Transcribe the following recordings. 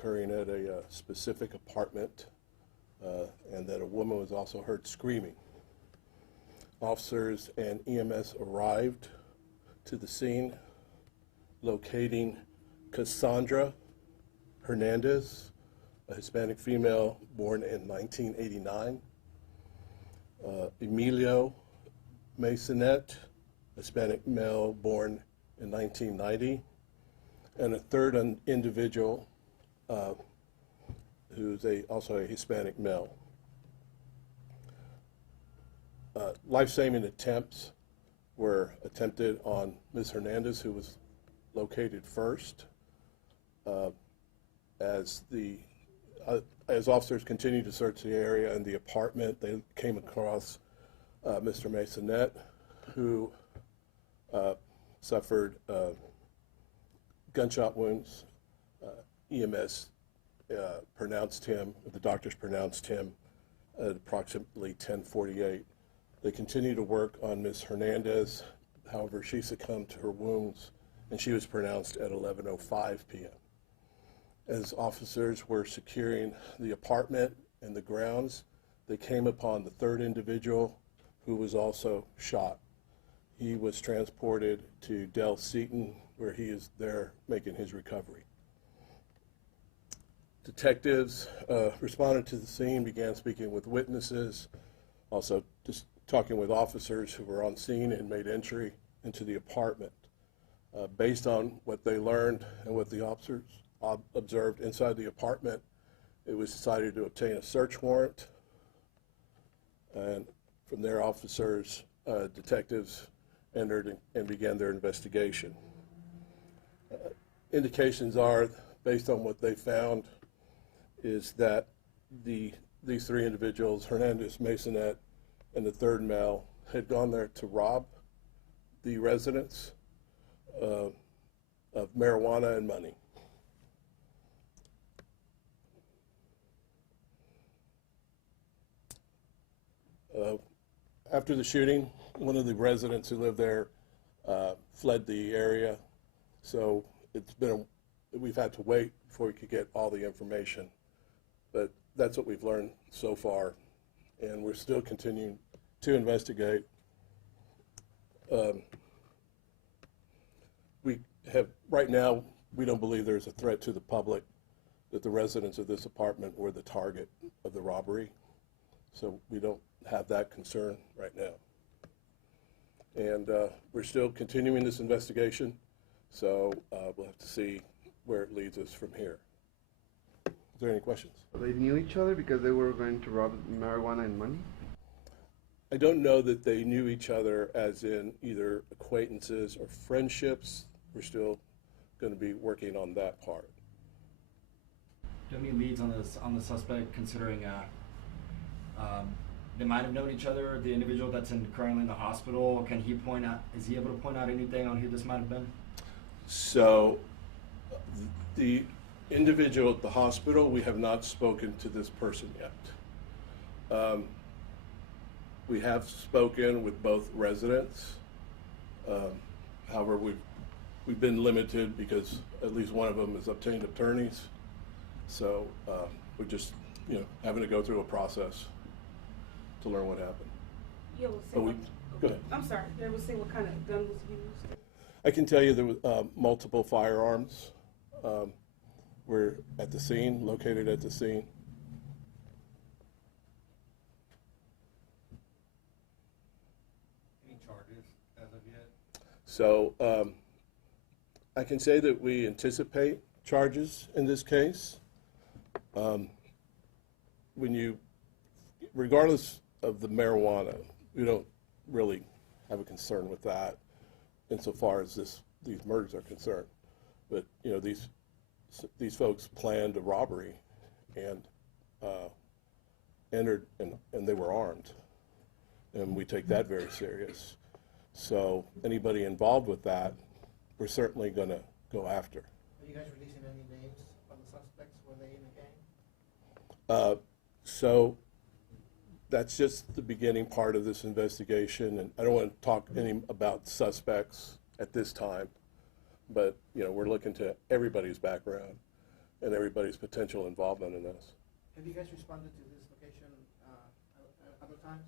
occurring at a specific apartment, and that a woman was also heard screaming. Officers and EMS arrived to the scene, locating Cassandra Hernandez, a Hispanic female born in 1989, Emilio Masonette, Hispanic male born in 1990, and a third individual who's also a Hispanic male. Life-saving attempts were attempted on Ms. Hernandez, who was located first. As officers continued to search the area and the apartment, they came across Mr. Masonette, who suffered gunshot wounds. EMS pronounced him, the doctors pronounced him at approximately 10:48. They continued to work on Ms. Hernandez. However, she succumbed to her wounds, and she was pronounced at 11:05 p.m. As officers were securing the apartment and the grounds, they came upon the third individual, who was also shot. He was transported to Del Seaton, where he is there making his recovery. Detectives responded to the scene, began speaking with witnesses, also just talking with officers who were on scene and made entry into the apartment. Based on what they learned and what the officers observed inside the apartment, it was decided to obtain a search warrant. And from there, officers, detectives entered and began their investigation. Indications are, based on what they found, is that these three individuals, Hernandez, Masonette, and the third male, had gone there to rob the residence of marijuana and money. After the shooting, one of the residents who lived there fled the area, so we've had to wait before we could get all the information. But that's what we've learned so far, and we're still continuing to investigate. Right now, we don't believe there's a threat to the public that the residents of this apartment were the target of the robbery, so we don't have that concern right now. And we're still continuing this investigation, so we'll have to see where it leads us from here. Is there any questions? They knew each other because they were going to rob marijuana and money? I don't know that they knew each other as in either acquaintances or friendships. We're still going to be working on that part. Do you have any leads on the suspect, considering they might have known each other, the individual that's currently in the hospital? Can he point out, is he able to point out anything on who this might have been? So the individual at the hospital, we have not spoken to this person yet. We have spoken with both residents. However, we've been limited because at least one of them has obtained attorneys. So we're just having to go through a process to learn what happened. You able to say go ahead. I'm sorry. You able to say what kind of gun was used? I can tell you there was multiple firearms were at the scene, located at the scene. Any charges as of yet? So I can say that we anticipate charges in this case. Regardless of the marijuana, we don't really have a concern with that insofar as these murders are concerned. But these folks planned a robbery and entered, and they were armed, and we take that very serious. So anybody involved with that, we're certainly going to go after. Are you guys releasing any names from the suspects? Were they in the gang? So that's just the beginning part of this investigation, and I don't want to talk any about suspects at this time, but we're looking to everybody's background and everybody's potential involvement in this. Have you guys responded to this location other times?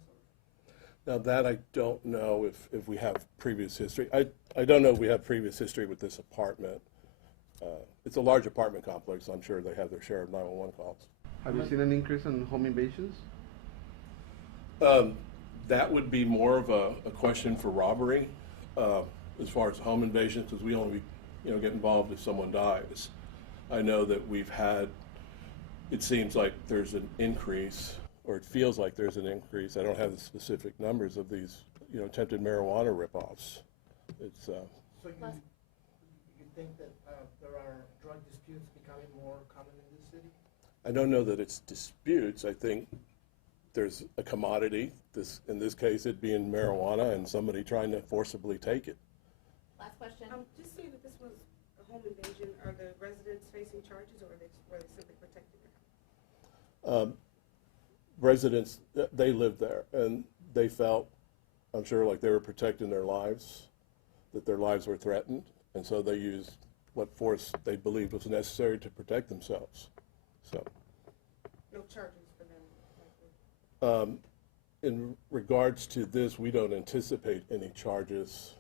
Now that I don't know if we have previous history. I don't know if we have previous history with this apartment. It's a large apartment complex. I'm sure they have their share of 911 calls. Have you seen an increase in home invasions? That would be more of a question for robbery, as far as home invasions, because we only, get involved if someone dies. I know that we've had, it seems like there's an increase, or it feels like there's an increase. I don't have the specific numbers of these, attempted marijuana ripoffs. It's, So you think that there are drug disputes becoming more common in this city? I don't know that it's disputes. I think there's a commodity, in this case it being marijuana, and somebody trying to forcibly take it. Last question. Just saying that this was a home invasion, are the residents facing charges or were they simply protecting them? Residents, they lived there, and they felt, I'm sure, like they were protecting their lives, that their lives were threatened, and so they used what force they believed was necessary to protect themselves. So, No charges for them? in regards to this, we don't anticipate any charges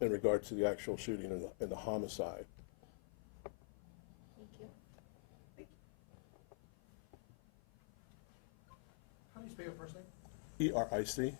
in regards to the actual shooting and the homicide. Thank you. How do you spell your first name? ERIC.